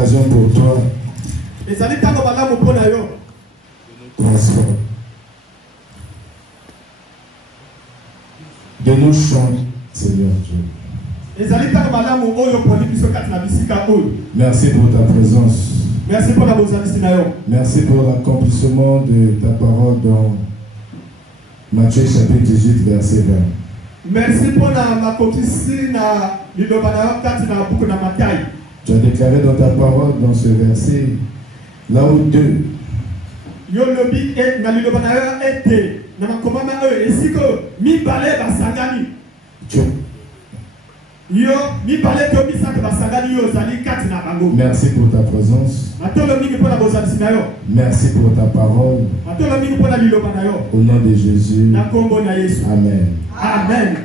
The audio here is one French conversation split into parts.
l'occasion pour toi de transformer, de nous changer, Seigneur Dieu. Merci pour ta présence. Merci pour l'accomplissement de ta parole dans Matthieu chapitre 18, verset 20. Merci pour l'accomplissement de Tu as déclaré dans ta parole, dans ce verset, là où deux merci pour ta présence. Merci pour ta parole. Au nom de Jésus. Amen. Amen.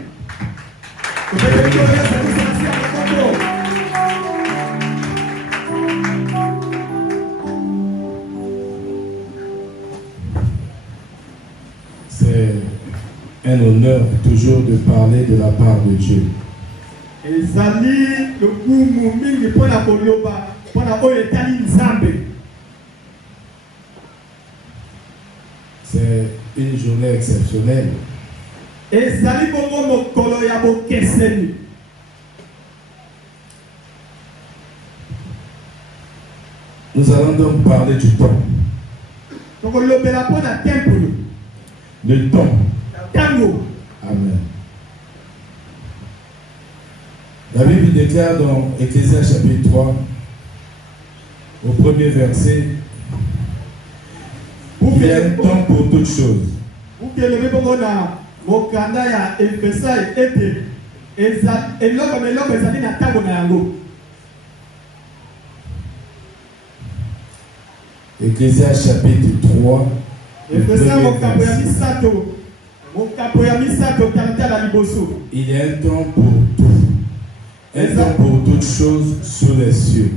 C'est un honneur toujours de parler de la part de Dieu. C'est une journée exceptionnelle. Nous allons donc parler du temps. Le temps. Amen. La Bible déclare dans Ecclésiaste chapitre 3, au premier verset, il y a un temps pour toutes choses. Ecclésiaste chapitre 3, le premier verset. Il y a un temps pour tout. Un temps pour toutes choses sous les cieux.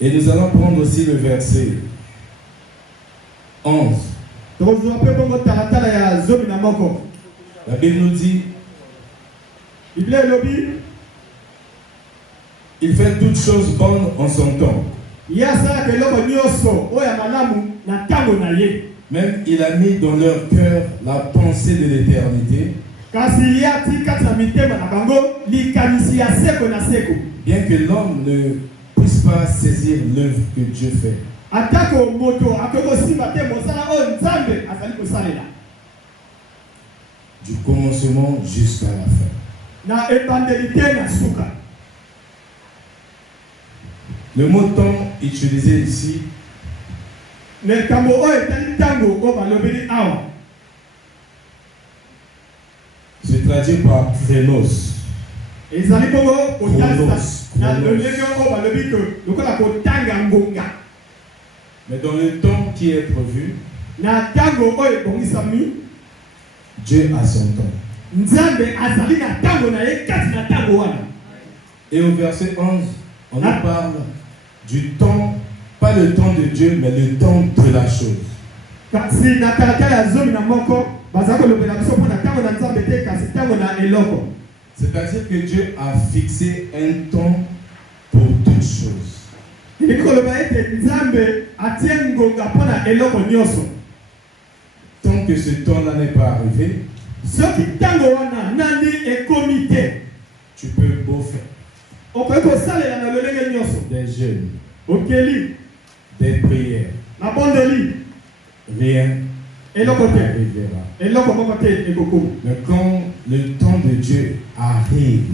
Et nous allons prendre aussi le verset 11. La Bible nous dit, il fait toutes choses bonnes en son temps. Même il a mis dans leur cœur la pensée de l'éternité. Bien que l'homme ne puisse pas saisir l'œuvre que Dieu fait. Du commencement jusqu'à la fin. Le mot temps utilisé ici se traduit par chronos. Mais dans le temps qui est prévu, Dieu a son temps. Et au verset 11, on nous parle du temps, pas le temps de Dieu, mais le temps de la chose. C'est-à-dire que Dieu a fixé un temps pour toutes choses. Tant que ce temps-là n'est pas arrivé, tu peux beau faire des jeûnes, des prières, rien n'arrivera. Mais quand le temps de Dieu arrive,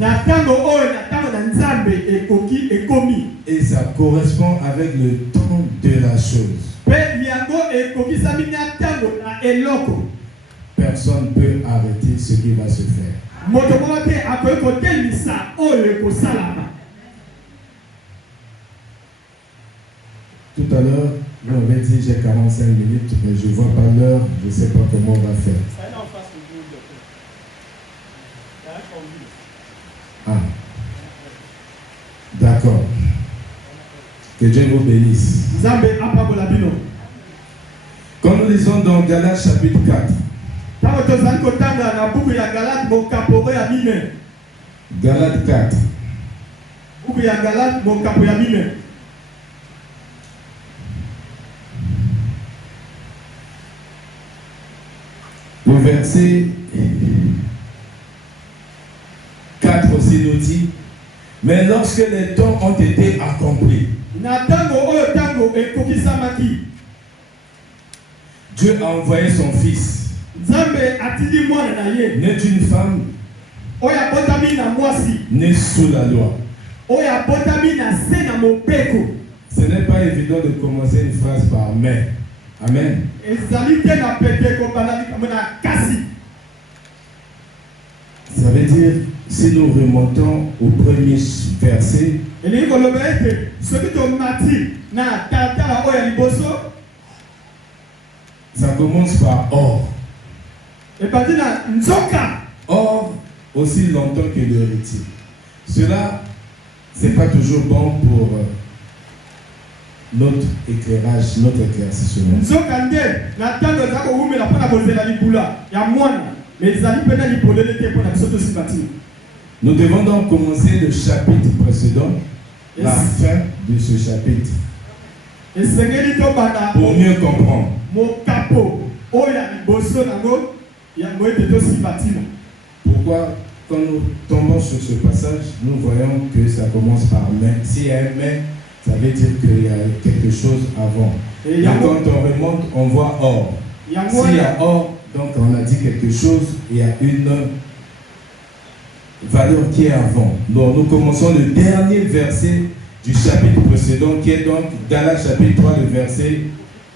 et ça correspond avec le temps de la chose, personne ne peut arrêter ce qui va se faire. Tout à l'heure, vous m'avez dit j'ai 45 minutes, mais je ne vois pas l'heure, je ne sais pas comment on va faire. Ah, d'accord. Que Dieu vous bénisse. Quand nous lisons dans Galates chapitre 4, Ntango tozali kotanga na buku ya Galate mokapo ya mine. Galates 4. Buku ya Galate mokapo ya mine. Le verset 4 aussi nous dit, mais lorsque les temps ont été accomplis, Dieu a envoyé son fils, né d'une femme, né sous la loi. Ce n'est pas évident de commencer une phrase par mais. Amen. Ça veut dire, si nous remontons au premier verset, ça commence par or. Or, aussi longtemps que l'héritier. Cela, c'est pas toujours bon pour notre éclairage, notre éclaircissement. Nous devons donc commencer le chapitre précédent, la fin de ce chapitre, pour mieux comprendre. Pourquoi, quand nous tombons sur ce passage, nous voyons que ça commence par mais. S'il y a un mais, ça veut dire qu'il y a quelque chose avant. Et quand on remonte, on voit or. S'il y a or, donc on a dit quelque chose, il y a une valeur qui est avant. Donc nous commençons le dernier verset du chapitre précédent, qui est donc Galates chapitre 3, le verset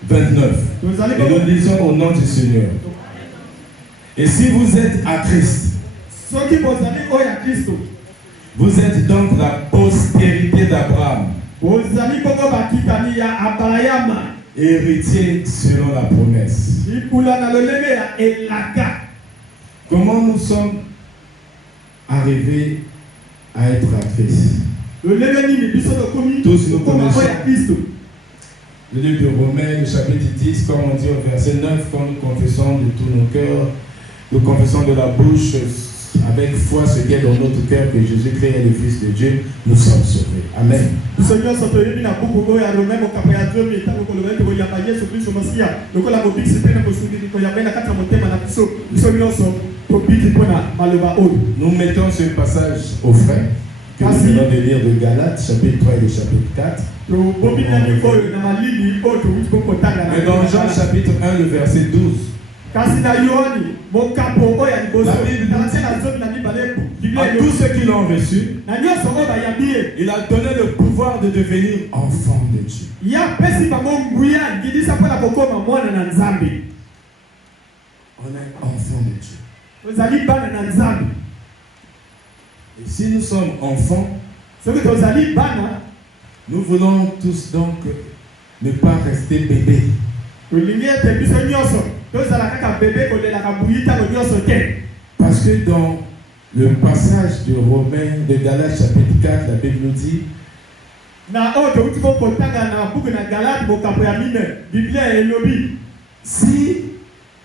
29. Et nous lisons au nom du Seigneur. Et si vous êtes à Christ, vous êtes donc la postérité d'Abraham, héritier selon la promesse. Comment nous sommes arrivés à être à Christ? Tous nous connaissons le livre de Romains, le chapitre 10, comme on dit au verset 9, quand nous confessons de tout nos cœurs, nous confessons de la bouche avec foi ce qui est dans notre cœur que Jésus-Christ est le Fils de Dieu, nous sommes sauvés. Amen. Nous mettons ce passage au frais que nous venons de lire de Galates, chapitre 3 et le chapitre 4. Mais dans Jean chapitre 1, le verset 12, la Bible dit à tous ceux qui l'ont reçu, il a donné le pouvoir de devenir enfant de Dieu. On est enfant de Dieu. Et si nous sommes enfants, nous voulons tous donc ne pas rester bébés. Parce que dans le passage de Romains, de Galates chapitre 4, la Bible nous dit si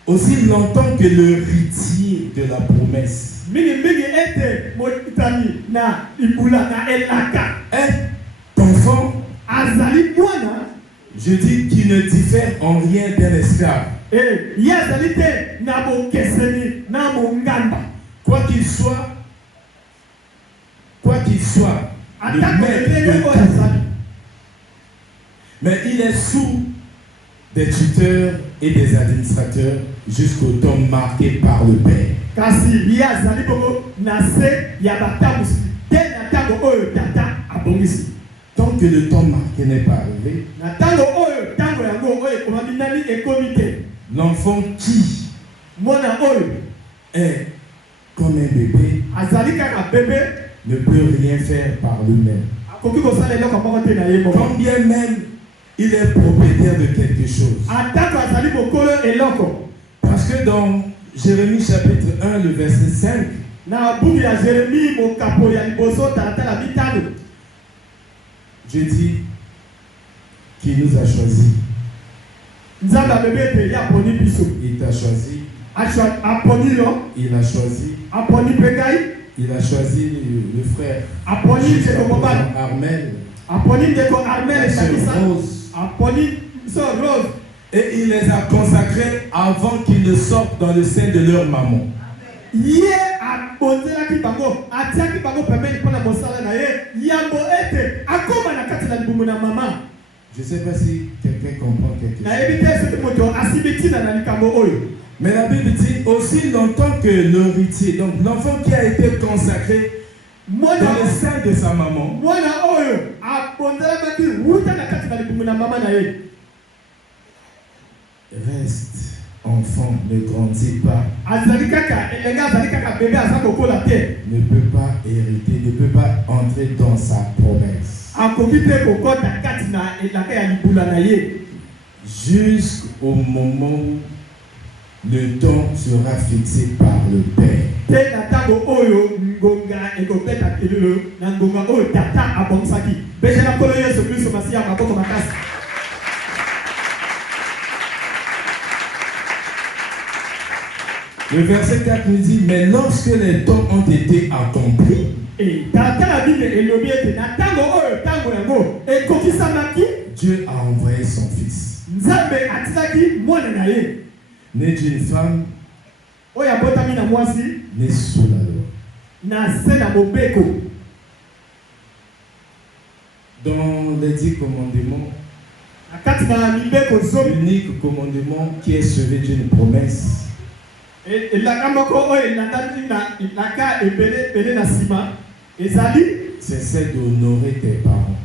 aussi longtemps que l'héritier de la promesse est enfant, je dis qu'il ne diffère en rien d'un esclave. Quoi qu'il soit, le maître de tout. Mais il est sous des tuteurs et des administrateurs jusqu'au temps marqué par le Père. Tant que le temps marqué n'est pas arrivé, l'enfant qui est comme un bébé ne peut rien faire par lui-même. Quand bien même il est propriétaire de quelque chose. Parce que dans Jérémie chapitre 1, le verset 5, Dieu dit qu'il nous a choisis. Il t'a choisi Il a choisi le frère Armel, Rose. Et il les a consacrés avant qu'ils ne sortent dans le sein de leur maman. Je ne sais pas si quelqu'un comprend quelque chose. Mais la Bible dit aussi longtemps que l'héritier, donc l'enfant qui a été consacré dans le sein de sa maman, reste enfant, ne grandit pas, ne peut pas hériter, ne peut pas entrer dans sa promesse. Jusqu'au moment où le temps sera fixé par le Père. Le verset 4 nous dit, mais lorsque les temps ont été accomplis, Dieu a envoyé son Fils, né d'une femme, né sous la loi. Dans les 10 commandements, l'unique commandement qui est sauvé d'une promesse, c'est celle d'honorer tes parents.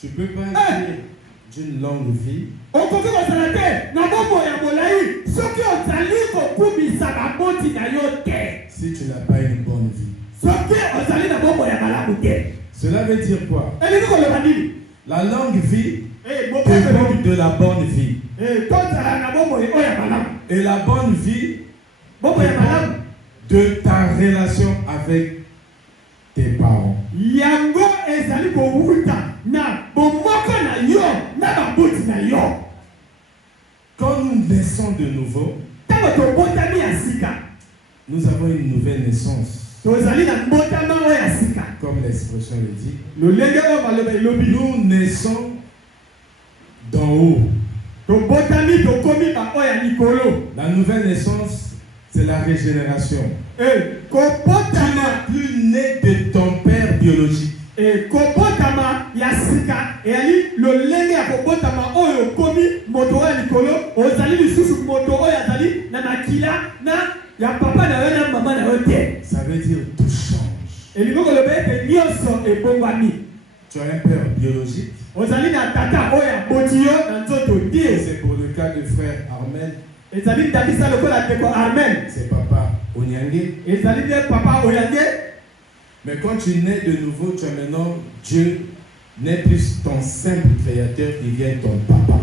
Tu peux pas dire d'une longue vie si tu n'as pas une bonne vie. Cela veut dire quoi? La longue vie dépend de la bonne vie. Et la bonne vie dépend de ta relation avec tes parents. Quand nous naissons de nouveau, nous avons une nouvelle naissance. Comme l'expression le dit, nous naissons d'en haut. La nouvelle naissance, c'est la régénération. Tu n'es plus né de ton père biologique. Ça veut dire tout change. Tu as un père biologique. C'est pour le cas de frère Armel. C'est papa Onyange. Mais quand tu nais de nouveau, tu as maintenant Dieu n'est plus ton simple créateur, il devient ton papa.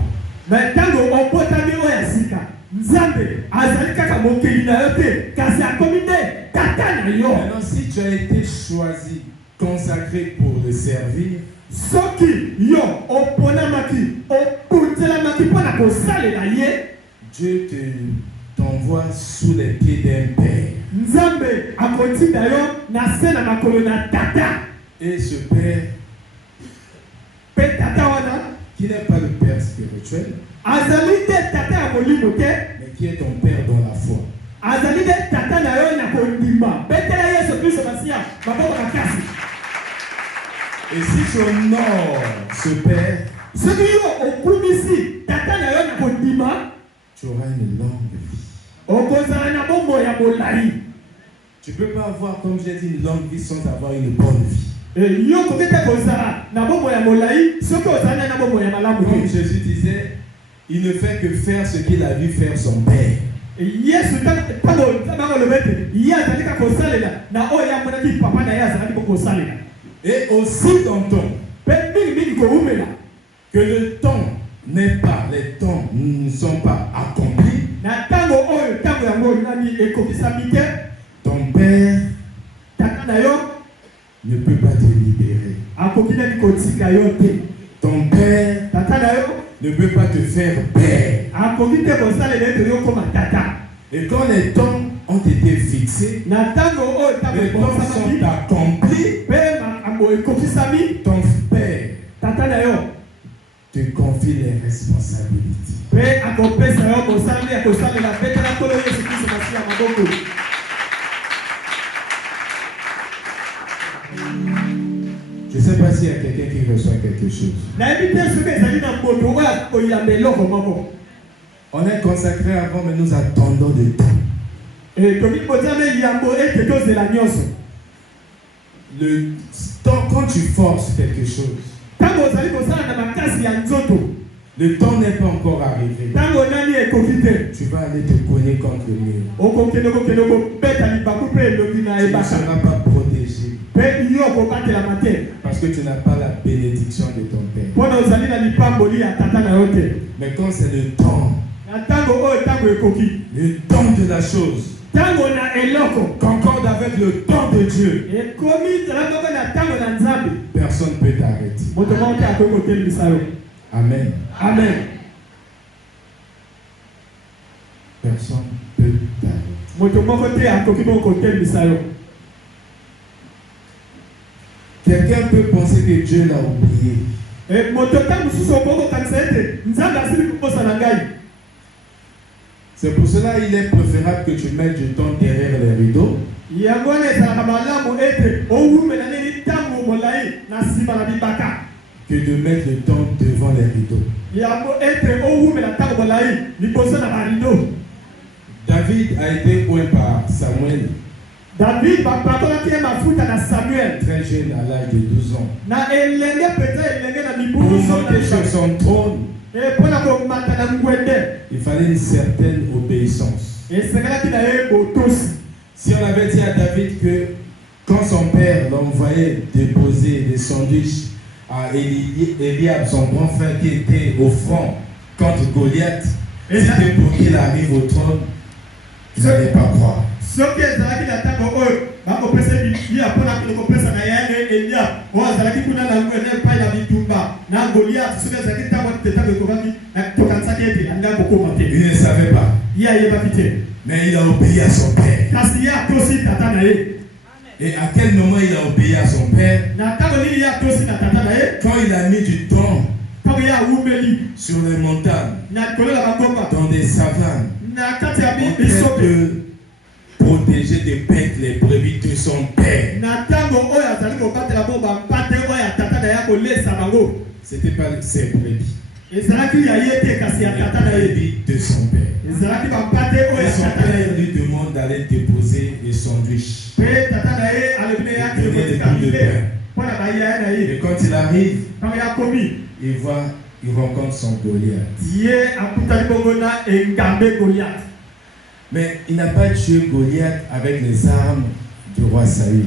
Maintenant, si tu as été choisi, consacré pour le servir, Dieu t'envoie sous les pieds d'un père. Et ce père, qui n'est pas le père spirituel, mais qui est ton père dans la foi. Et si tu honores ce père, tu auras une longue vie. Tu ne peux pas avoir, comme j'ai dit, une longue vie sans avoir une bonne vie. Comme Jésus disait, il ne fait que faire ce qu'il a vu faire son père. Et aussi dans ton que le temps n'est pas, les temps ne sont pas accomplis. Ton père ne peut pas te libérer. Ton père ne peut pas te faire père. Et quand les temps ont été fixés, les temps sont accomplis, ton père te confie les responsabilités. Je ne sais pas s'il y a quelqu'un qui reçoit quelque chose. On est consacré avant, mais nous attendons de temps. Le temps, quand tu forces quelque chose, le temps n'est pas encore arrivé. Tu vas aller te cogner contre le mur. Tu ne seras pas protégé. Parce que tu n'as pas la bénédiction de ton père. Mais quand c'est le temps de la chose, concorde avec le temps de Dieu, personne ne peut t'arrêter. Amen. Amen. Personne ne peut t'arrêter. Quelqu'un peut penser que Dieu l'a oublié. C'est pour cela qu'il est préférable que tu mettes du temps derrière les rideaux que de mettre le temps devant les rideaux. David a été oint par Samuel. David va Samuel très jeune à l'âge de 12 ans. Pour monter sur son trône, il fallait une certaine obéissance. Si on avait dit à David que quand son père l'envoyait déposer des sandwichs à Eliab, son grand frère qui était au front contre Goliath, c'était pour qu'il arrive au trône, il n'allait pas croire. Il ne savait pas. Mais il a obéi à son père. Et à quel moment il a obéi à son père? Quand il a mis du temps sur les montagnes, dans des savanes, en train de protéger des bêtes, les brebis de son père. C'était pas ses brebis. Les brebis de son père. Et son père lui demande d'aller déposer les sandwichs. Et quand il arrive, il rencontre son Goliath. Mais il n'a pas tué Goliath avec les armes du roi Saül.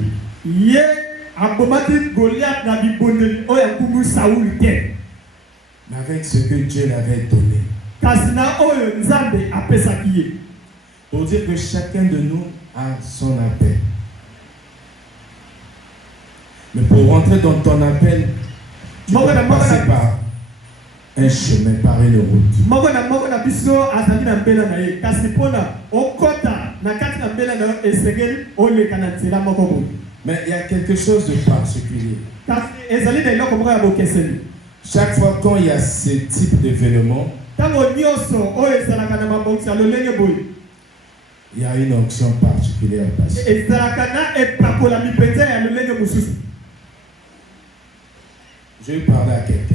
Mais avec ce que Dieu l'avait donné. Pour dire que chacun de nous a son appel. Mais pour rentrer dans ton appel, tu dois passer par un chemin, par une route. Mais il y a quelque chose de particulier. Chaque fois quand il y a ce type d'événement, il y a une onction particulière. Je vais parler à quelqu'un.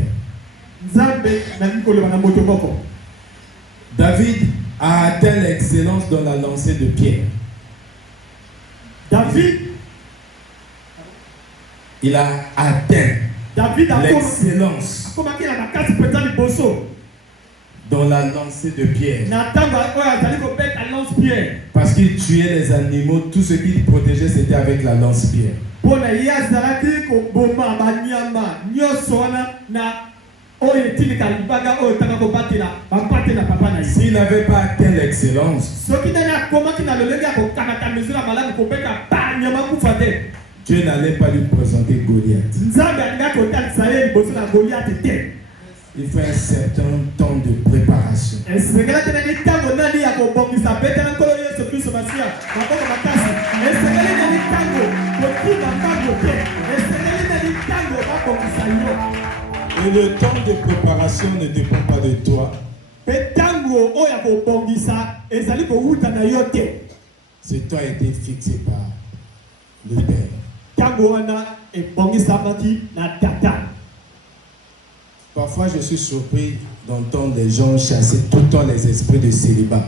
David a atteint l'excellence dans la lancée de pierre. Il a atteint l'excellence dans la lancée de pierre. Parce qu'il tuait les animaux, tout ce qu'il protégeait c'était avec la lance-pierre. S'il n'avait pas atteint l'excellence, Dieu n'allait pas lui présenter Goliath. Il faut un certain temps de préparation. Et le temps de préparation ne dépend pas de toi. Ce temps a été fixé par le Père. Parfois, je suis surpris d'entendre les gens chasser tout le temps les esprits de célibat.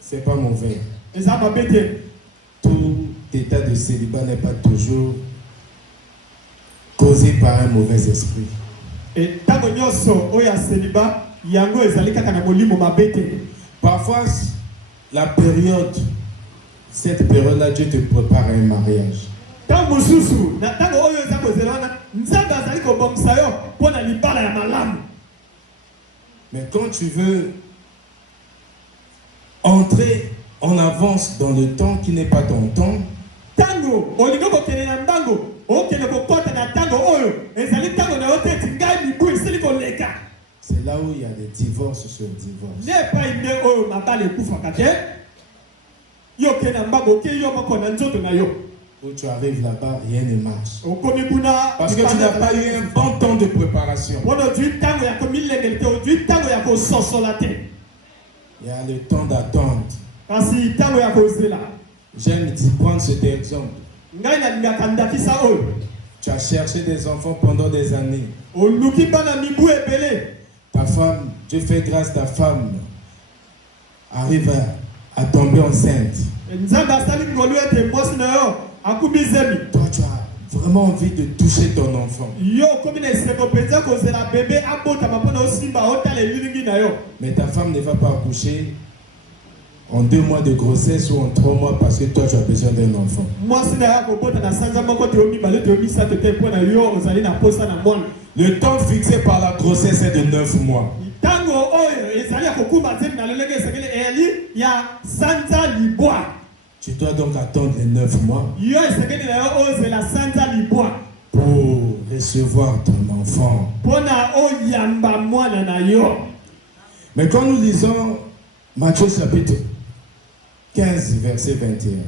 C'est pas mauvais. Tout état de célibat n'est pas toujours causé par un mauvais esprit. Parfois, la période, cette période-là, Dieu te prépare à un mariage. Mais quand tu veux entrer en avance dans le temps qui n'est pas ton temps, c'est là où il y a des divorces sur divorces. Où tu arrives là-bas, rien ne marche. Parce que tu n'as pas eu un bon temps de préparation. Il y a le temps d'attente. J'aime prendre cet exemple. Tu as cherché des enfants pendant des années. Ta femme, Dieu fait grâce, ta femme arrive à tomber enceinte. Toi, tu as vraiment envie de toucher ton enfant. Mais ta femme ne va pas accoucher en 2 mois de grossesse ou en 3 mois parce que toi, tu as besoin d'un enfant. Le temps fixé par la grossesse est de 9 mois. Tu dois donc attendre les 9 mois pour recevoir ton enfant. Mais quand nous lisons Matthieu chapitre 15, verset 21,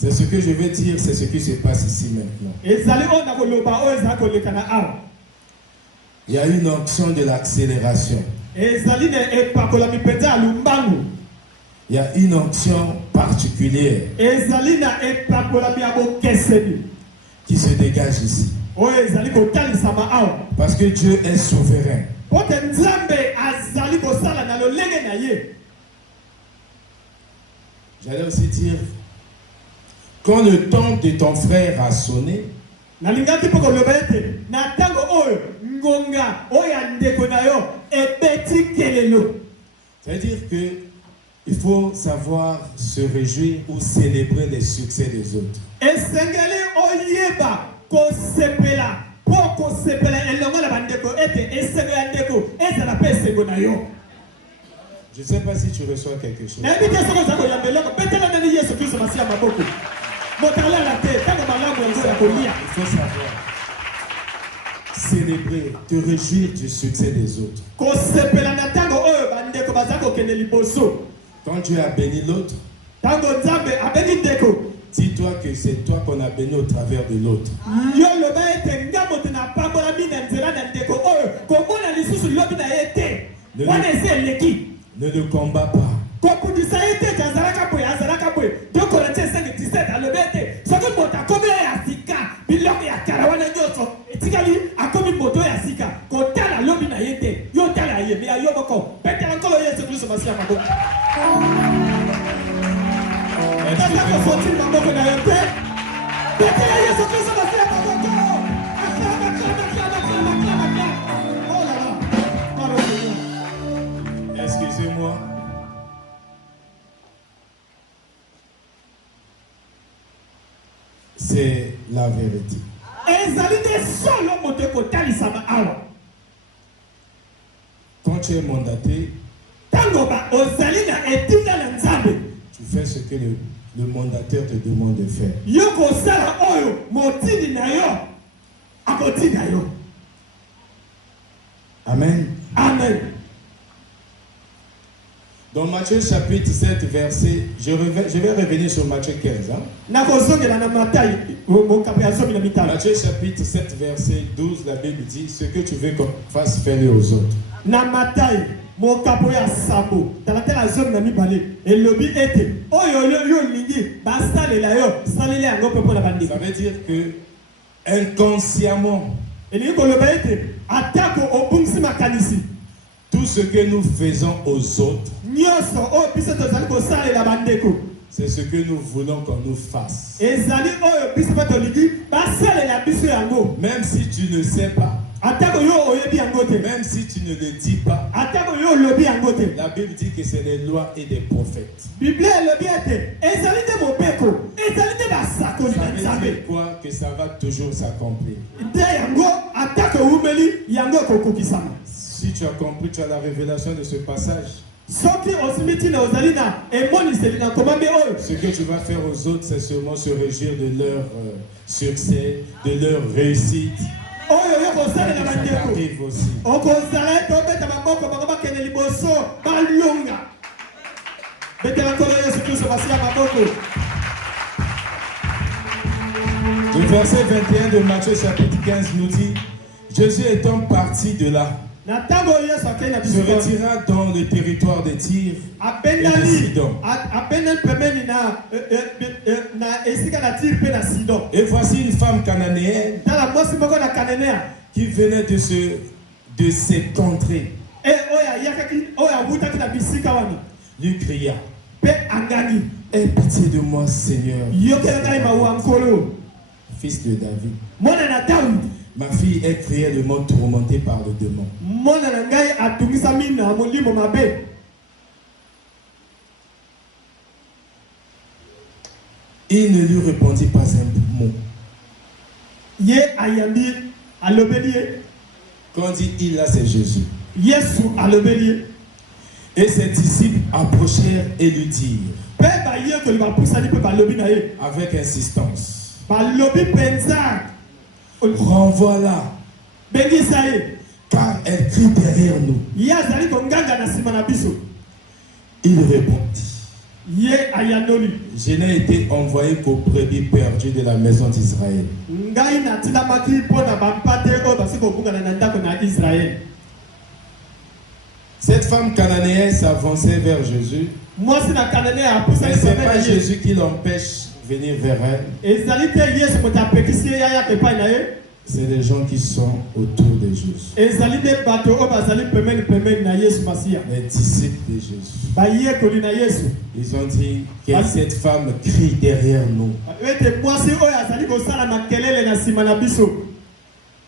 c'est ce que je vais dire, c'est ce qui se passe ici maintenant. Il y a une onction de l'accélération. Il y a une onction particulière qui se dégage ici. Parce que Dieu est souverain. J'allais aussi dire, quand le temps de ton frère a sonné, c'est-à-dire qu'il faut savoir se réjouir ou célébrer les succès des autres. Je ne sais pas si tu reçois quelque chose. Il faut savoir célébrer, te réjouir du succès des autres. Quand Dieu a béni l'autre, dis-toi que c'est toi qu'on a béni au travers de l'autre. Ne le combat pas. Excusez-moi. C'est la vérité. Quand tu es mandaté, tu fais ce que le mandataire te demande de faire. Amen. Amen. Dans Matthieu chapitre 7, verset, je vais revenir sur Matthieu 15. Matthieu chapitre 7, verset 12, la Bible dit, ce que tu veux qu'on fasse, fais-le aux autres. Ça veut dire que inconsciemment, tout ce que nous faisons aux autres, c'est ce que nous voulons qu'on nous fasse. Même si tu ne sais pas, même si tu ne le dis pas, la Bible dit que c'est des lois et des prophètes. Ça veut dire quoi? Que ça va toujours s'accomplir. Si tu as compris, tu as la révélation de ce passage. Ce que tu vas faire aux autres, c'est seulement se réjouir de leur succès, de leur réussite. Ça arrive aussi. Le verset 21 de Matthieu chapitre 15 nous dit, Jésus étant parti de là, se retira dans le territoire de Tyr et de Sidon. Et voici une femme cananéenne qui venait de ces contrées. Lui cria, aie pitié de moi, Seigneur, fils de David. Ma fille est cruellement tourmentée par le démon. Il ne lui répondit pas un mot. Quand on dit il là, c'est Jésus. Et ses disciples approchèrent et lui dirent avec insistance, renvoie-la, car elle crie derrière nous. Il répondit, je n'ai été envoyé qu'aux brebis perdues de la maison d'Israël. Cette femme cananéenne s'avançait vers Jésus. Mais ce n'est pas Jésus qui l'empêche de venir vers elle. C'est les gens qui sont autour de Jésus. Les disciples de Jésus. Ils ont dit que cette femme crie derrière nous.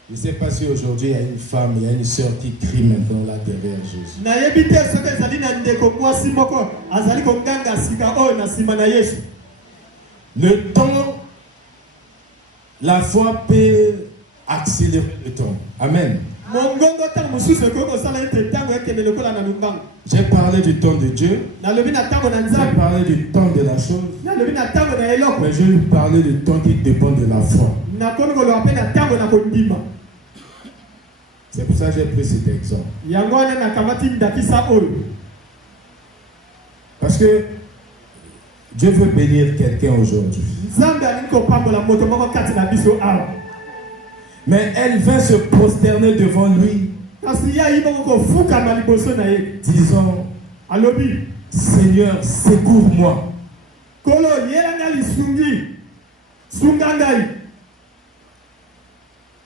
Je ne sais pas si aujourd'hui il y a une femme, il y a une sœur qui crie maintenant là derrière Jésus. Le temps, la foi peut accélérer le temps. Amen. J'ai parlé du temps de Dieu. J'ai parlé du temps de la chose. Mais je vais parler du temps qui dépend de la foi. C'est pour ça que j'ai pris cet exemple. Parce que Dieu veut bénir quelqu'un aujourd'hui. Mais elle vint se prosterner devant lui, disant, Seigneur, secours-moi.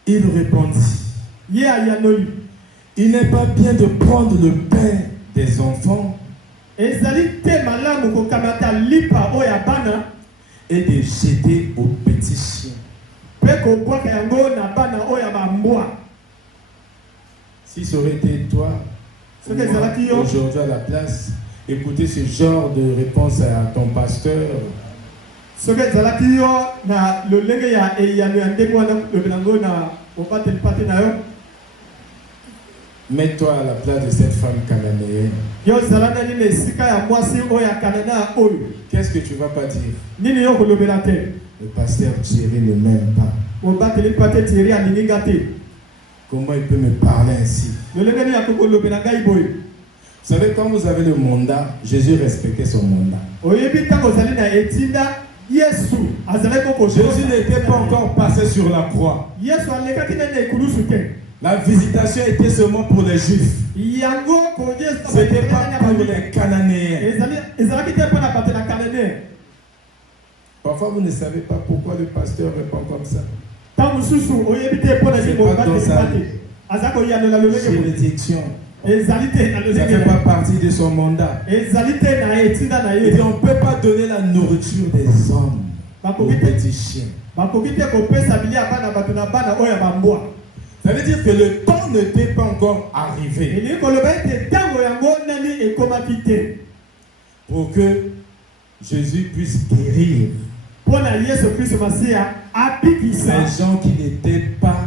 Il répondit, il n'est pas bien de prendre le pain des enfants et de jeter aux petits chiens. Si ça aurait été toi, aujourd'hui à la place, écouter ce genre de réponse à ton pasteur, na lolenge ya eyano ya ndenge wana lobelango na obateli pate na yo. Mets-toi à la place de cette femme cananéenne. Yo zalana ni le sika ya mwasi o ya Canada oyo. Qu'est-ce que tu vas pas dire? Nini yo kolobela te? Le pasteur Thierry ne m'aime pas. Obateli pate Thierry aninga te. Comment il peut me parler ainsi? Lolenge ni ya kolobela ngai boyo. Vous savez, quand vous avez le mandat, Jésus respectait son mandat. Oyebi tango zali na etinda Yesu azalaki ko Jésus n'était pas encore passé sur la croix. Yesu alekaki na ekulusu te. La visitation était seulement pour les Juifs. Ce n'était pas pour les Cananéens. Parfois, vous ne savez pas pourquoi le pasteur répond comme ça. C'est pas dans sa juridiction. Ça ne fait pas partie de son mandat. Et on ne peut pas donner la nourriture des hommes aux petits chiens. Ça veut dire que le temps n'était pas encore arrivé pour que Jésus puisse guérir les gens qui n'étaient pas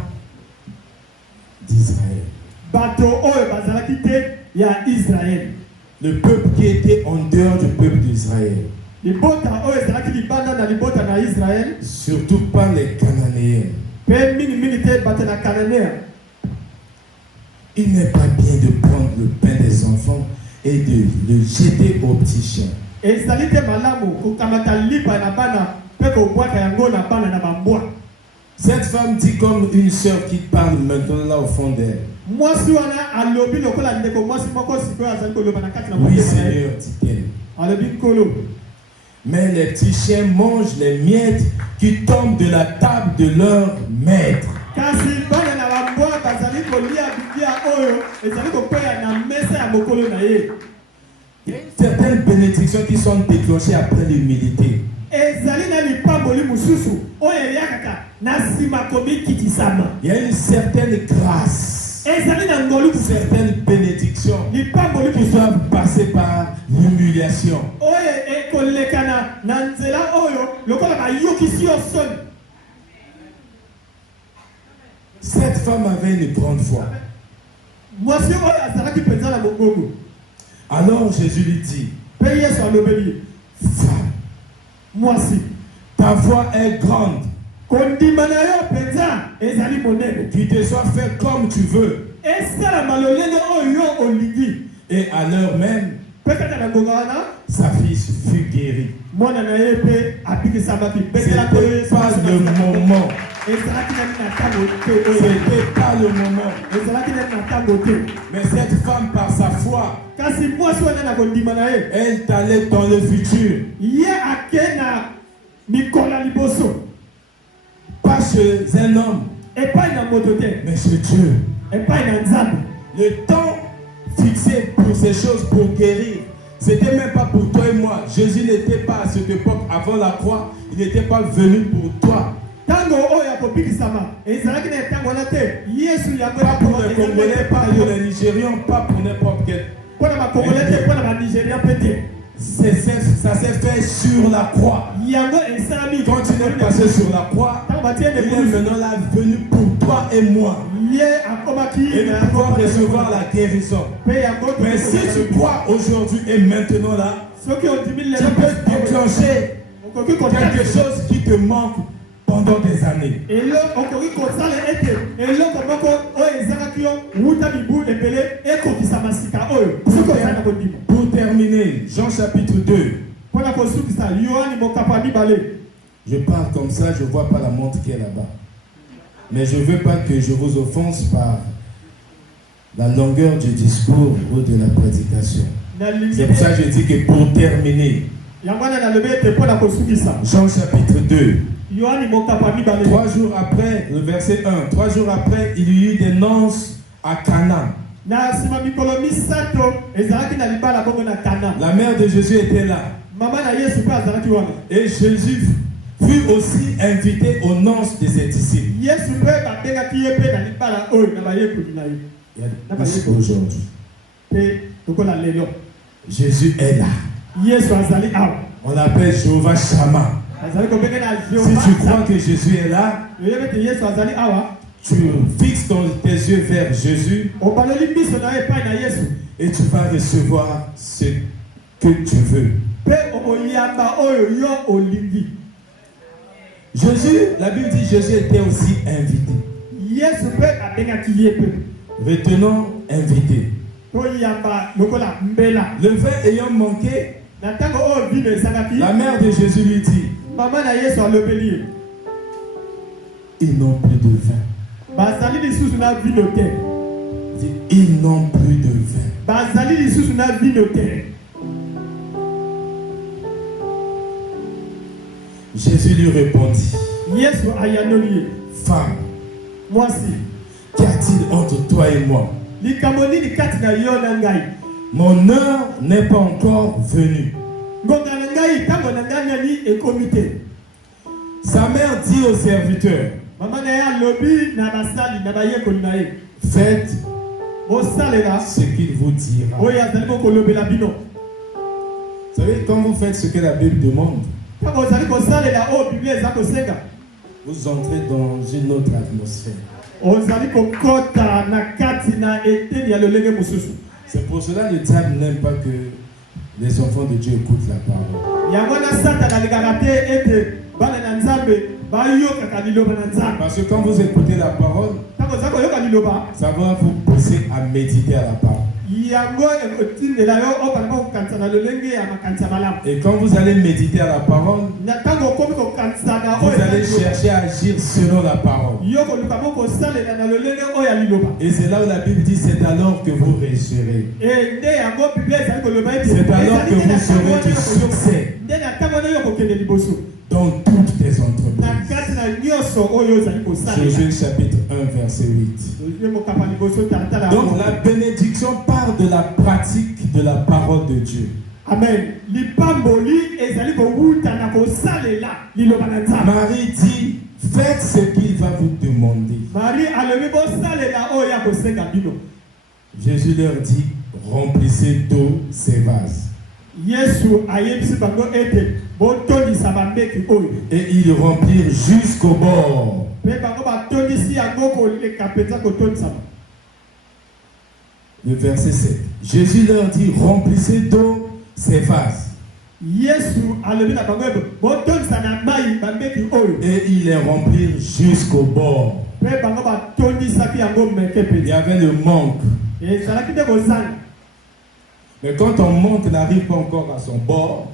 d'Israël. Le peuple qui était en dehors du peuple d'Israël. Surtout pas les Cananéens. Il n'est pas bien de prendre le pain des enfants et de le jeter aux petits chiens. Cette femme dit comme une sœur qui parle maintenant là au fond d'elle. Oui Seigneur, dit-elle. Mais les petits chiens mangent les miettes qui tombent de la table de leur maître. Il y a certaines bénédictions qui sont déclenchées après l'humilité. Il y a une certaine grâce, certaines bénédictions qui doivent passer par l'humiliation. Cette femme avait une grande foi. Alors Jésus lui dit, femme, ta foi est grande. Qu'il te soit fait comme tu veux. Et à l'heure même, sa fille fut guérie. C'était pas le moment. C'était pas le moment. Mais cette femme, par sa foi, elle t'allait dans le futur. Pas chez un homme, mais chez Dieu. Le temps fixé pour ces choses, pour guérir, c'était même pas pour toi et moi. Jésus n'était pas à cette époque, avant la croix, il n'était pas venu pour toi. Pas pour les Congolais, pas pour les Nigérians, pas pour n'importe quel. Ça s'est fait sur la croix. Quand il est passé sur la croix, il est maintenant là venu pour toi et moi. Et nous pouvons recevoir la guérison. Mais si tu crois aujourd'hui et maintenant là, tu peux déclencher quelque chose qui te manque pendant des années. Pour terminer, Jean chapitre 2. Je parle comme ça, je ne vois pas la montre qui est là-bas. Mais je ne veux pas que je vous offense par la longueur du discours ou de la prédication. C'est pour ça que je dis que pour terminer, Jean chapitre 2. 3 jours après, le verset 1, 3 jours après, il y eut des noces à Cana. La mère de Jésus était là. Et Jésus fut aussi invité aux noces de ses disciples. Aujourd'hui, Jésus est là. On l'appelle Jéhovah Shammah. Si tu crois que Jésus est là, tu fixes tes yeux vers Jésus et tu vas recevoir ce que tu veux. Jésus, la Bible dit Jésus était aussi invité. Retenons invité. Le vin ayant manqué, la mère de Jésus lui dit, ils n'ont plus de vin. Ils n'ont plus de vin. Jésus lui répondit, femme, qu'y a-t-il entre toi et moi? Mon heure n'est pas encore venue. Sa mère dit aux serviteurs, faites ce qu'il vous dira. Vous savez, quand vous faites ce que la Bible demande, vous entrez dans une autre atmosphère. C'est pour cela que le diable n'aime pas que les enfants de Dieu écoutent la parole. Parce que quand vous écoutez la parole, ça va vous pousser à méditer à la parole. Et quand vous allez méditer à la parole, vous allez chercher à agir selon la parole. Et c'est là où la Bible dit, c'est alors que vous réussirez. C'est alors que vous serez du succès dans toutes tes entreprises. Josué chapitre 1 verset 8. Donc la bénédiction part de la pratique de la parole de Dieu. Amen. Marie dit, faites ce qu'il va vous demander. Jésus leur dit, remplissez d'eau ces vases. Et ils remplirent jusqu'au bord. Le verset 7. Jésus leur dit, remplissez d'eau ces vases. Et ils les remplirent jusqu'au bord. Il y avait le manque. Mais quand ton manque n'arrive pas encore à son bord,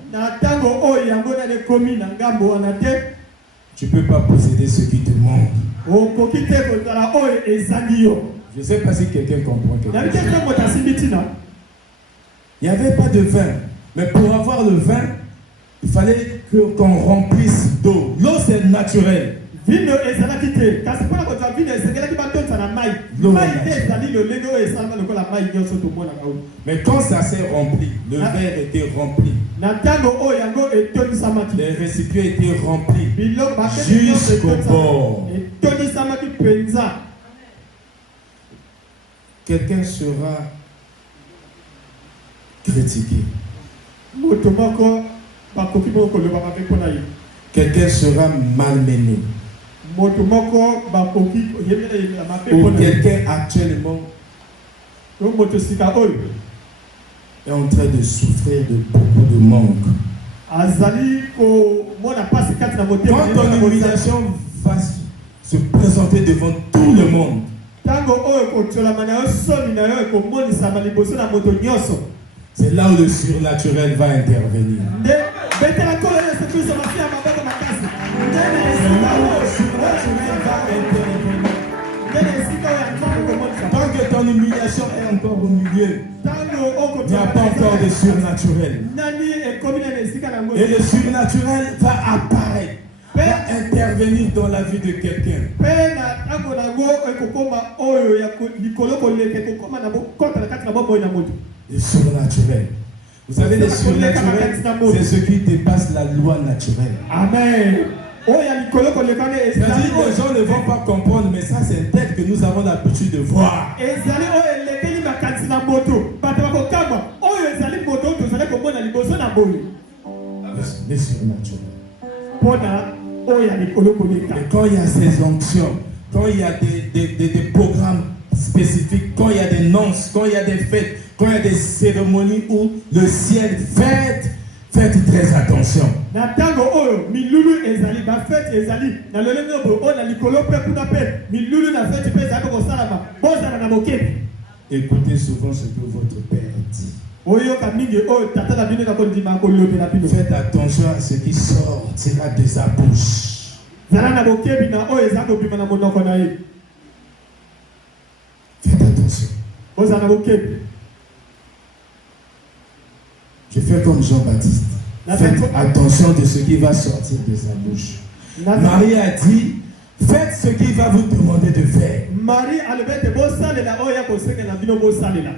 tu ne peux pas posséder ce qui te manque. Je ne sais pas si quelqu'un comprend quelque chose. Il n'y avait pas de vin. Mais pour avoir le vin, il fallait qu'on remplisse d'eau. L'eau, c'est naturel. L'eau est naturelle. Mais quand ça s'est rempli, le verre était rempli, les récipients étaient remplis jusqu'au bord. Quelqu'un sera critiqué. Quelqu'un sera malmené. Ou quelqu'un actuellement est en train de souffrir de beaucoup de manque. Quand ton humiliation va se présenter devant tout le monde, c'est là où le surnaturel va intervenir. C'est là où le surnaturel va intervenir. Tant que ton humiliation est encore au milieu, il n'y a pas encore de surnaturel. Et le surnaturel va apparaître, va intervenir dans la vie de quelqu'un. Le surnaturel. Vous savez, le surnaturel, c'est ce qui dépasse la loi naturelle. Amen. C'est-à-dire que les gens ne vont pas comprendre, mais ça, c'est tel que nous avons l'habitude de voir. Le surnaturel. Et quand il y a ces onctions, quand il y a des programmes spécifiques, quand il y a des nonces, quand il y a des fêtes, quand il y a des cérémonies où le ciel fête, faites très attention. Écoutez souvent ce que votre père dit. Faites attention à ce qui sortira de sa bouche. Faites attention. Je fais comme Jean-Baptiste. Faites attention de ce qui va sortir de sa bouche. Marie a dit, faites ce qu'il va vous demander de faire.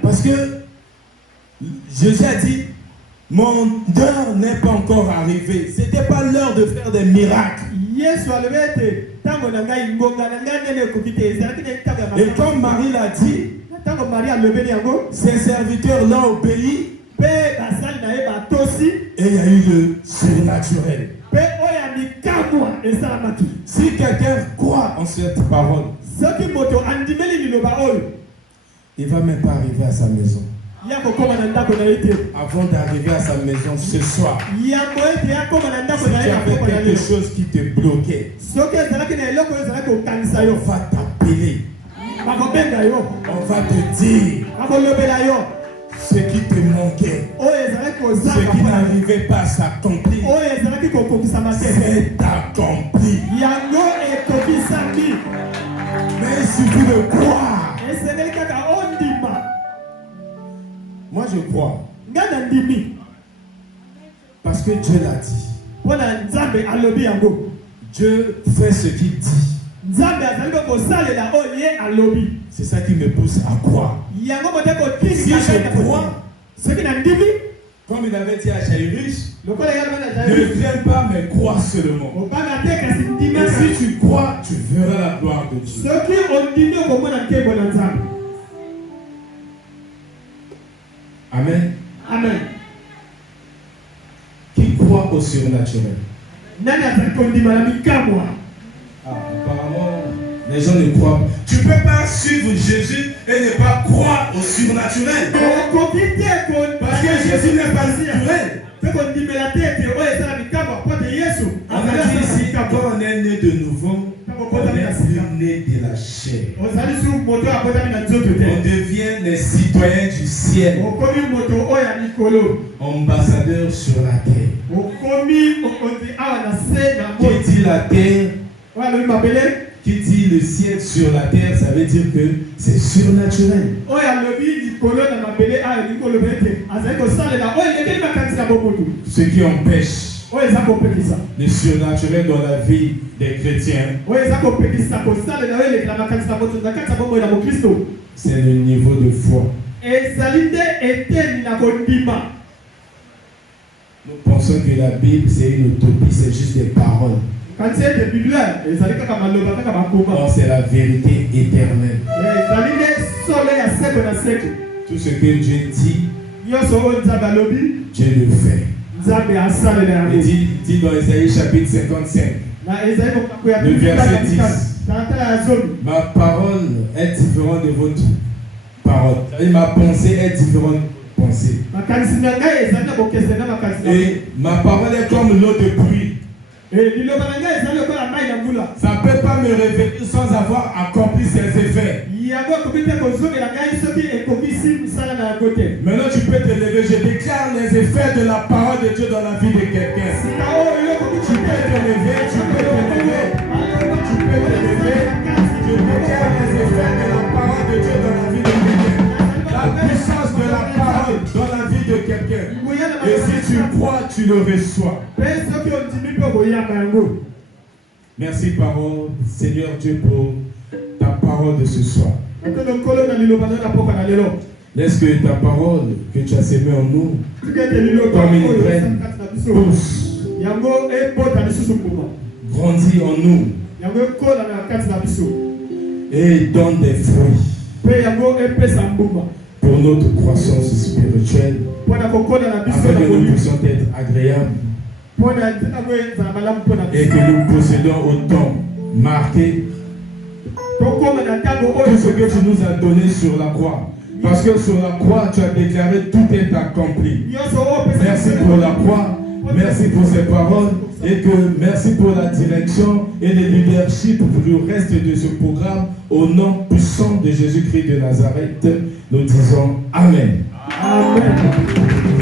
Parce que Jésus a dit, mon heure n'est pas encore arrivée. Ce n'était pas l'heure de faire des miracles. Et comme Marie l'a dit, ses serviteurs l'ont obéi. Et il y a eu le surnaturel. Si quelqu'un croit en cette parole, il ne va même pas arriver à sa maison. Avant d'arriver à sa maison ce soir, si tu avais quelque chose qui te bloquait, on va t'appeler. On va te dire ce qui te manquait, ce qui n'arrivait pas à s'accomplir, c'est accompli. Mais si tu le crois, moi je crois. Parce que Dieu l'a dit. Dieu fait ce qu'il dit. C'est ça qui me pousse à croire. Si je crois, comme il avait dit à Jairus, ne viens pas mais crois seulement. Et si tu crois, tu verras la gloire de Dieu. Amen. Amen. Qui croit au surnaturel? Apparemment, les gens ne croient pas. Tu ne peux pas suivre Jésus et ne pas croire au surnaturel. Parce que Jésus n'est pas naturel. On a dit ici, quand on est né de nouveau, on n'est plus né de la chair. On devient les citoyens du ciel, ambassadeurs sur la terre. Qui dit la terre, qui dit le ciel sur la terre, ça veut dire que c'est surnaturel. Ce qui empêche le surnaturel dans la vie des chrétiens, c'est le niveau de foi. Nous pensons que la Bible c'est une utopie, c'est juste des paroles. Or c'est la vérité éternelle. Tout ce que Dieu dit, Dieu le fait. Il dit dans Isaïe chapitre 55, le verset 10, ma parole est différente de votre parole. Et ma pensée est différente de votre pensée. Et ma parole est comme l'eau de pluie. Ça ne peut pas me révéler sans avoir accompli ses effets. Maintenant tu peux te lever. Je déclare les effets de la parole de Dieu dans la vie de quelqu'un. Tu peux te lever, tu peux te lever. Tu peux te lever. Je déclare les effets de la parole de Dieu dans la vie de quelqu'un. La puissance de la parole dans la vie de quelqu'un. Et si tu crois, tu le reçois. Merci parole, Seigneur Dieu, pour ta parole de ce soir. Laisse que ta parole que tu as sémée en nous, comme une graine, pousse, grandit en nous et donne des fruits pour notre croissance spirituelle, afin que nous puissions être agréables et que nous possédons au temps marqué tout ce que tu nous as donné sur la croix. Parce que sur la croix, tu as déclaré tout est accompli. Merci pour la croix, merci pour ces paroles et que merci pour la direction et le leadership pour le reste de ce programme. Au nom puissant de Jésus-Christ de Nazareth, nous disons Amen. Amen.